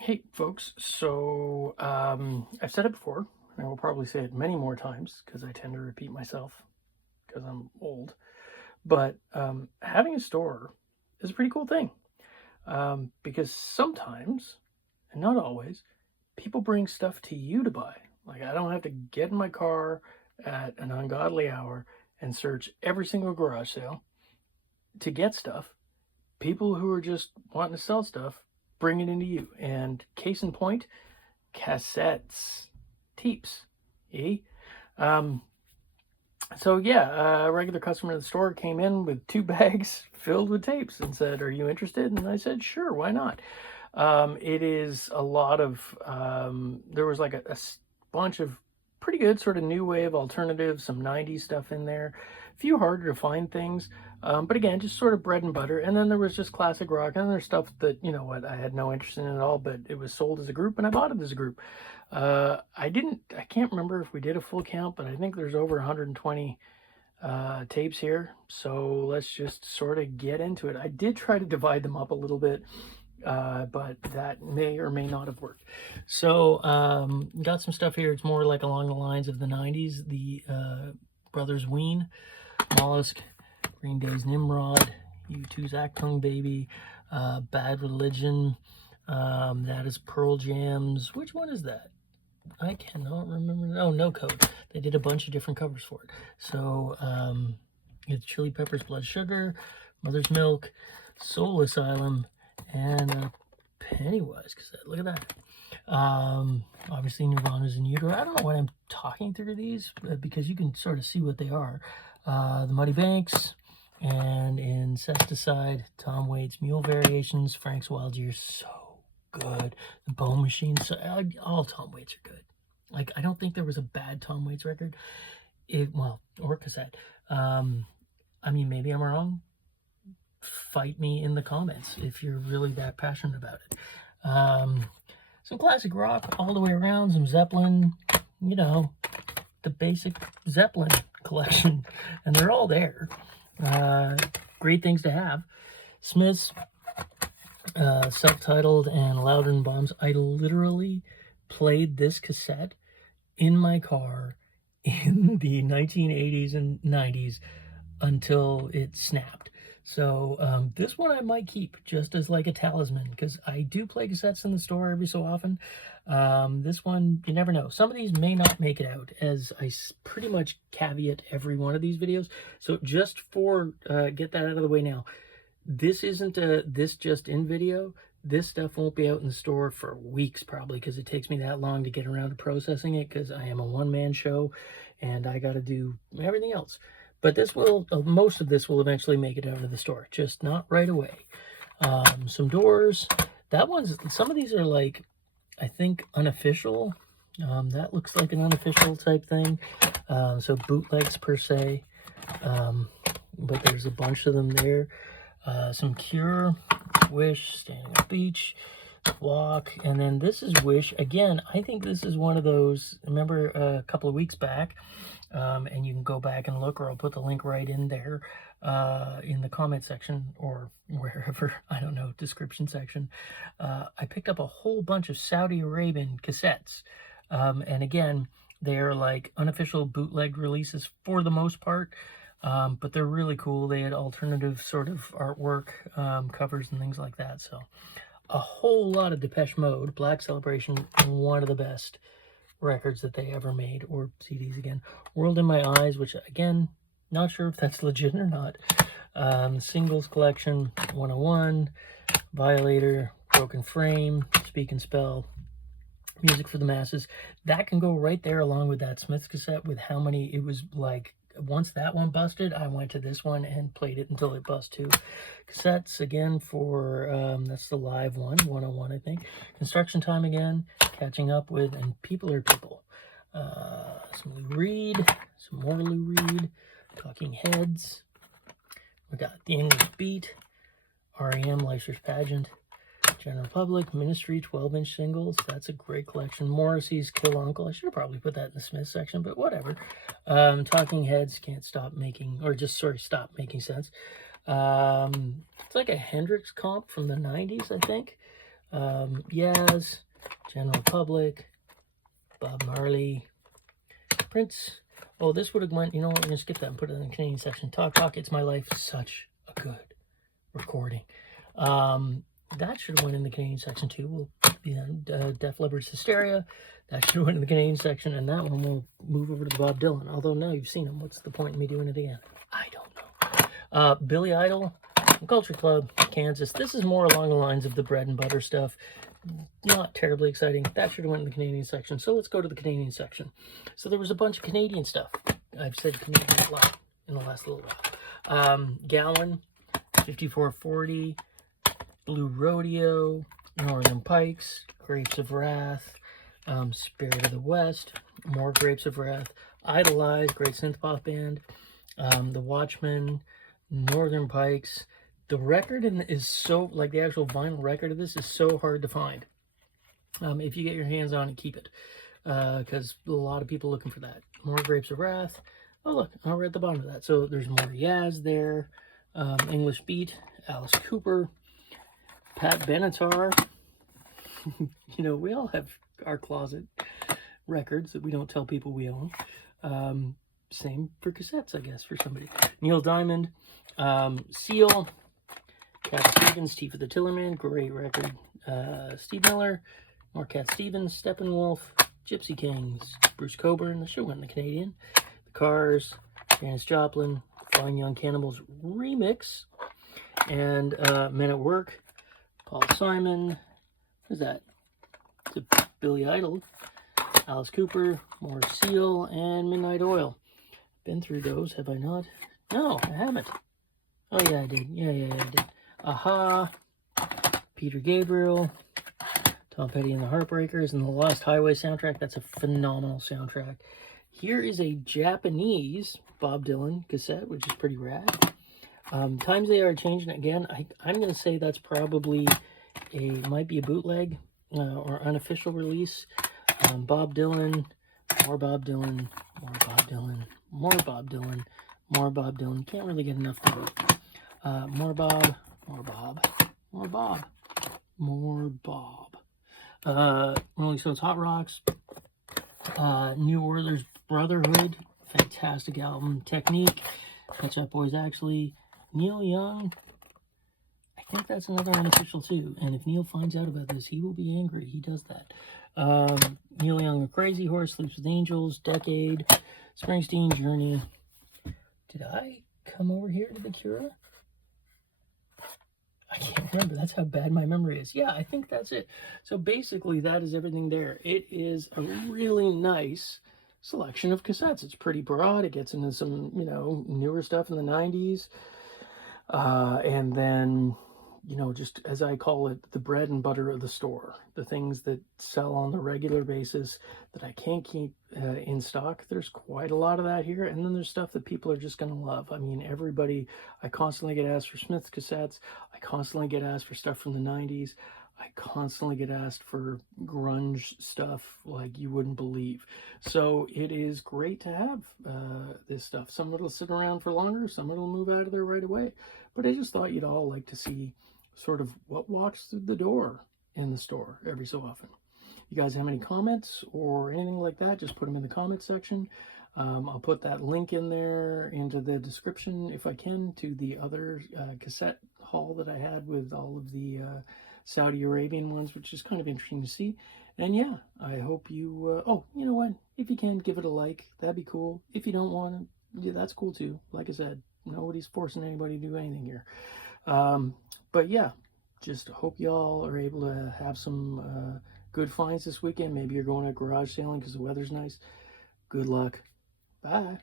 Hey, folks. So, I've said it before, and I will probably say it many more times because I tend to repeat myself because I'm old. But having a store is a pretty cool thing because sometimes, and not always, people bring stuff to you to buy. Like, I don't have to get in my car at an ungodly hour and search every single garage sale to get stuff. People who are just wanting to sell stuff bring it into you. And case in point, Cassettes, TAPES. Eh? Um, so yeah, a regular customer at the store came in with 2 bags filled with tapes and said, "Are you interested?" And I said, "Sure, why not?" It is a lot of there was like a bunch of pretty good sort of new wave alternative, some 90s stuff in there, a few harder to find things, but again, just sort of bread and butter. And then there was just classic rock, and there's stuff that, you know what, I had no interest in at all, but it was sold as a group and I bought it as a group. I can't remember if we did a full count, but I think there's over 120 tapes here. So let's just sort of get into it. I did try to divide them up a little bit, but that may or may not have worked. So got some stuff here. It's more like along the lines of the 90s. The brothers Ween, Mollusk, Green Day's Nimrod, U2's Achtung Baby, Bad Religion, that is Pearl Jam's. Which one is that? I cannot remember. Oh, No Code. They did a bunch of different covers for it. So it's Chili Peppers, Blood Sugar, Mother's Milk, Soul Asylum, and Pennywise cassette. Look at that. Obviously Nirvana's in Utero. I don't know why I'm talking through these because you can sort of see what they are. The Muddy Banks and Incesticide, Tom Waits, Mule Variations, Frank's Wild Years. So good. The Bone Machine. So all Tom Waits are good. Like, I don't think there was a bad Tom Waits record. Or cassette. I mean, maybe I'm wrong. Fight me in the comments if you're really that passionate about it. Some classic rock all the way around, some Zeppelin, you know, the basic Zeppelin collection, and they're all there. Great things to have. Smiths, self-titled, and Louder Than Bombs. I literally played this cassette in my car in the 1980s and 90s until it snapped. So this one I might keep just as like a talisman because I do play cassettes in the store every so often. This one, you never know. Some of these may not make it out, as I pretty much caveat every one of these videos. So just for, get that out of the way now. This isn't a this just in video. This stuff won't be out in the store for weeks probably because it takes me that long to get around to processing it because I am a one-man show and I got to do everything else. But this will, most of this will eventually make it out of the store, just not right away. Some doors. Some of these are like, I think, unofficial. That looks like an unofficial type thing. So bootlegs per se. But there's a bunch of them there. Some Cure, Wish, Standing on Beach, Walk, and then this is Wish. Again, I think this is one of those, remember a couple of weeks back, and you can go back and look, or I'll put the link right in there in the comment section or wherever, I don't know, description section. I picked up a whole bunch of Saudi Arabian cassettes, and again, they're like unofficial bootleg releases for the most part. But they're really cool. They had alternative sort of artwork, covers and things like that. So a whole lot of Depeche Mode, Black Celebration, one of the best records that they ever made, or CDs again. World in My Eyes, which again, not sure if that's legit or not. Singles Collection, 101, Violator, Broken Frame, Speak and Spell, Music for the Masses. That can go right there along with that Smiths cassette with how many, it was like, once that one busted, I went to this one and played it until it bust too. Cassettes again for, that's the live one, 101 I think. Construction Time again, Catching Up With, and People Are People. Some Lou Reed, some more Lou Reed, Talking Heads. We got The English Beat, REM, Life's Pageant, General Public, Ministry, 12-inch singles. That's a great collection. Morrissey's Kill Uncle. I should have probably put that in the Smith section, but whatever. Talking Heads, Can't Stop Making, or just, sorry, Stop Making Sense. It's like a Hendrix comp from the 90s, I think. Yaz, General Public, Bob Marley, Prince. Oh, this would have went, you know what, we're going to skip that and put it in the Canadian section. Talk Talk, It's My Life, such a good recording. That should have went in the Canadian section too. We'll Def Leppard's Hysteria, that should have went in the Canadian section, and that one will move over to Bob Dylan. Although now you've seen him, what's the point in me doing it again? I don't know. Billy Idol, Culture Club, Kansas. This is more along the lines of the bread and butter stuff. Not terribly exciting. That should have went in the Canadian section. So let's go to the Canadian section. So there was a bunch of Canadian stuff. I've said Canadian a lot in the last little while. Gowan, 5440, Blue Rodeo, Northern Pikes, Grapes of Wrath, Spirit of the West, more Grapes of Wrath, Idolize, great synth pop band, The Watchmen, Northern Pikes. The record is so, like the actual vinyl record of this is so hard to find. If you get your hands on it, keep it, because a lot of people looking for that. More Grapes of Wrath. Oh look, we're at the bottom of that. So there's more Yaz there. English Beat, Alice Cooper, Pat Benatar. You know, we all have our closet records that we don't tell people we own. Same for cassettes, I guess, for somebody. Neil Diamond, Seal, Cat Stevens, Tea for the Tillerman, great record. Steve Miller, more Cat Stevens, Steppenwolf, Gypsy Kings, Bruce Coburn, the show went in the Canadian. The Cars, Janis Joplin, Flying Young Cannibals remix, and Men at Work, Paul Simon. Who's that? It's a Billy Idol, Alice Cooper, more Seal, and Midnight Oil. Been through those, have I not? No, I haven't. Oh yeah, I did. Yeah, I did. Aha, Peter Gabriel, Tom Petty and the Heartbreakers, and the Lost Highway soundtrack. That's a phenomenal soundtrack. Here is a Japanese Bob Dylan cassette, which is pretty rad. Times They Are Changing again. I'm going to say that's probably might be a bootleg or unofficial release. Bob Dylan, more Bob Dylan, more Bob Dylan, more Bob Dylan, more Bob Dylan. Can't really get enough of it. More Bob, more Bob, more Bob, more Bob. Rolling Stones Hot Rocks, New Orleans Brotherhood, fantastic album. Technique, Pet Shop Boys Actually, Neil Young. I think that's another unofficial too. And if Neil finds out about this, he will be angry. He does that. Neil Young, A Crazy Horse, Sleeps with Angels, Decade, Springsteen, Journey. Did I come over here to The Cure? I can't remember. That's how bad my memory is. Yeah, I think that's it. So basically, that is everything there. It is a really nice selection of cassettes. It's pretty broad. It gets into some, you know, newer stuff in the 90s. And then, you know, just as I call it, the bread and butter of the store. The things that sell on the regular basis that I can't keep in stock. There's quite a lot of that here. And then there's stuff that people are just going to love. I mean, everybody, I constantly get asked for Smith's cassettes. I constantly get asked for stuff from the 90s. I constantly get asked for grunge stuff like you wouldn't believe. So it is great to have this stuff. Some of it'll sit around for longer. Some of it'll move out of there right away. But I just thought you'd all like to see sort of what walks through the door in the store every so often. You guys have any comments or anything like that, just put them in the comment section. I'll put that link in there into the description if I can to the other cassette haul that I had with all of the Saudi Arabian ones, which is kind of interesting to see. And yeah, I hope you, oh, you know what, if you can, give it a like, that'd be cool. If you don't want to, yeah, that's cool too. Like I said, nobody's forcing anybody to do anything here. But yeah, just hope y'all are able to have some good finds this weekend. Maybe you're going to garage sailing because the weather's nice. Good luck. Bye.